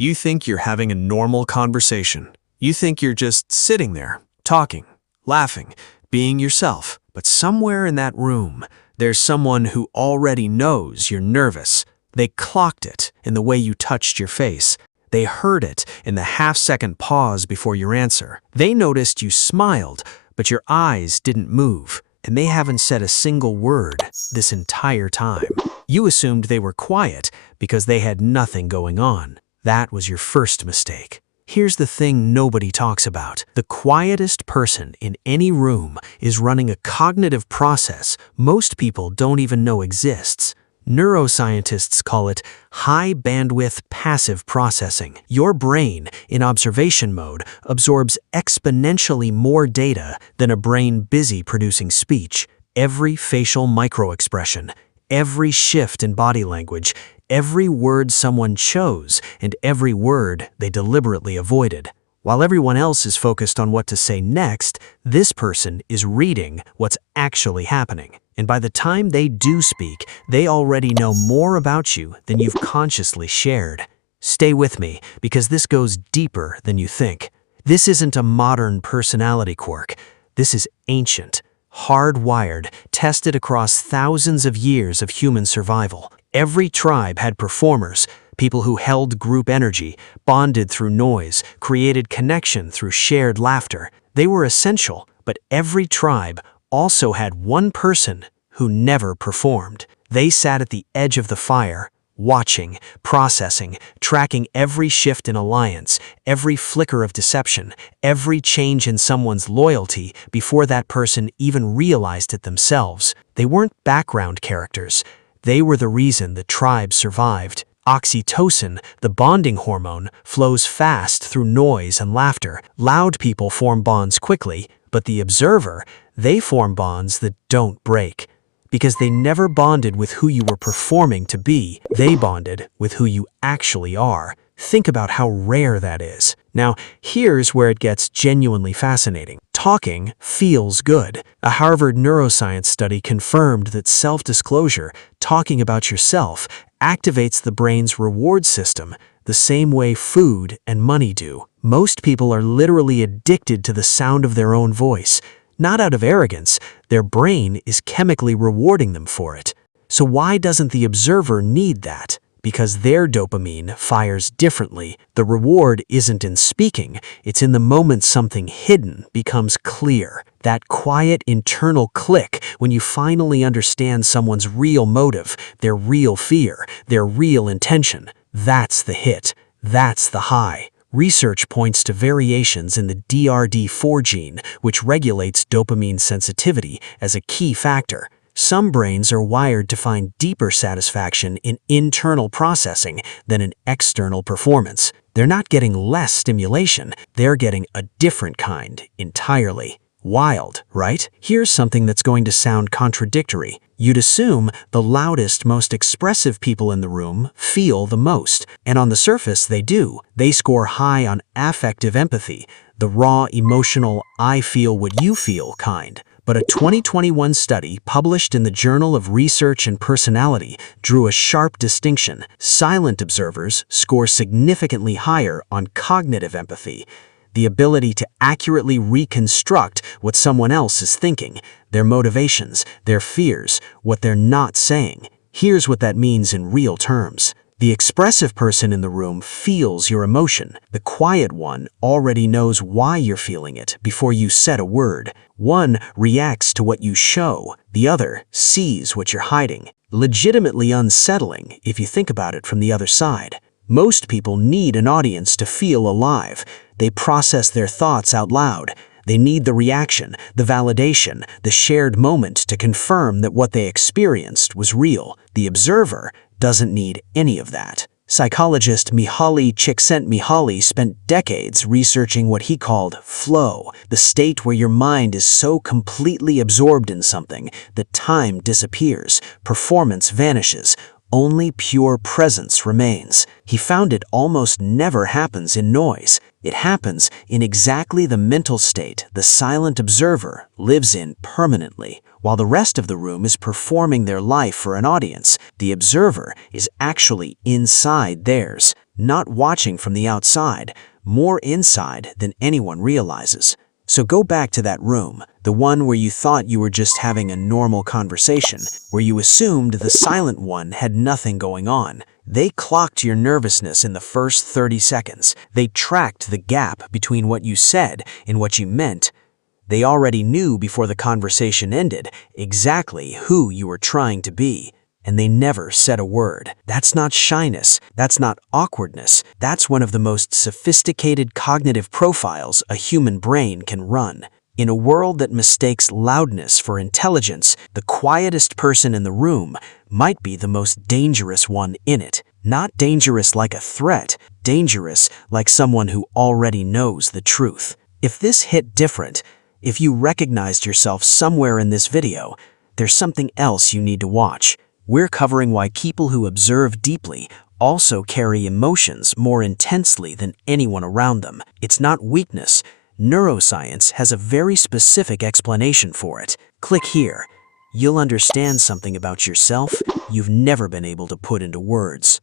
You think you're having a normal conversation. You think you're just sitting there, talking, laughing, being yourself. But somewhere in that room, there's someone who already knows you're nervous. They clocked it in the way you touched your face. They heard it in the half-second pause before your answer. They noticed you smiled, but your eyes didn't move. And they haven't said a single word this entire time. You assumed they were quiet because they had nothing going on. That was your first mistake. Here's the thing nobody talks about. The quietest person in any room is running a cognitive process most people don't even know exists. Neuroscientists call it high-bandwidth passive processing. Your brain, in observation mode, absorbs exponentially more data than a brain busy producing speech. Every facial microexpression, every shift in body language, every word someone chose, and every word they deliberately avoided. While everyone else is focused on what to say next, this person is reading what's actually happening. And by the time they do speak, they already know more about you than you've consciously shared. Stay with me, because this goes deeper than you think. This isn't a modern personality quirk. This is ancient, hardwired, tested across thousands of years of human survival. Every tribe had performers, people who held group energy, bonded through noise, created connection through shared laughter. They were essential, but every tribe also had one person who never performed. They sat at the edge of the fire, watching, processing, tracking every shift in alliance, every flicker of deception, every change in someone's loyalty before that person even realized it themselves. They weren't background characters. They were the reason the tribe survived. Oxytocin, the bonding hormone, flows fast through noise and laughter. Loud people form bonds quickly, but the observer, they form bonds that don't break. Because they never bonded with who you were performing to be, they bonded with who you actually are. Think about how rare that is. Now, here's where it gets genuinely fascinating. Talking feels good. A Harvard neuroscience study confirmed that self-disclosure, talking about yourself, activates the brain's reward system the same way food and money do. Most people are literally addicted to the sound of their own voice. Not out of arrogance, their brain is chemically rewarding them for it. So why doesn't the observer need that? Because their dopamine fires differently. The reward isn't in speaking, it's in the moment something hidden becomes clear. That quiet internal click when you finally understand someone's real motive, their real fear, their real intention. That's the hit. That's the high. Research points to variations in the DRD4 gene, which regulates dopamine sensitivity, as a key factor. Some brains are wired to find deeper satisfaction in internal processing than in external performance. They're not getting less stimulation, they're getting a different kind entirely. Wild, right? Here's something that's going to sound contradictory. You'd assume the loudest, most expressive people in the room feel the most, and on the surface they do. They score high on affective empathy, the raw, emotional, I feel what you feel kind. But a 2021 study published in the Journal of Research and Personality drew a sharp distinction. Silent observers score significantly higher on cognitive empathy, the ability to accurately reconstruct what someone else is thinking, their motivations, their fears, what they're not saying. Here's what that means in real terms. The expressive person in the room feels your emotion. The quiet one already knows why you're feeling it before you said a word. One reacts to what you show. The other sees what you're hiding. Legitimately unsettling if you think about it from the other side. Most people need an audience to feel alive. They process their thoughts out loud. They need the reaction, the validation, the shared moment to confirm that what they experienced was real. The observer doesn't need any of that. Psychologist Mihaly Csikszentmihalyi spent decades researching what he called flow, the state where your mind is so completely absorbed in something that time disappears, performance vanishes, only pure presence remains. He found it almost never happens in noise. It happens in exactly the mental state the silent observer lives in permanently. While the rest of the room is performing their life for an audience, the observer is actually inside theirs. not watching from the outside, more inside than anyone realizes. So go back to that room, the one where you thought you were just having a normal conversation, where you assumed the silent one had nothing going on. They clocked your nervousness in the first 30 seconds. They tracked the gap between what you said and what you meant. They already knew before the conversation ended exactly who you were trying to be. And they never said a word. That's not shyness. That's not awkwardness. That's one of the most sophisticated cognitive profiles a human brain can run. In a world that mistakes loudness for intelligence, the quietest person in the room might be the most dangerous one in it. Not dangerous like a threat, dangerous like someone who already knows the truth. If this hit different, if you recognized yourself somewhere in this video, there's something else you need to watch. We're covering why people who observe deeply also carry emotions more intensely than anyone around them. It's not weakness. Neuroscience has a very specific explanation for it. Click here. You'll understand something about yourself you've never been able to put into words.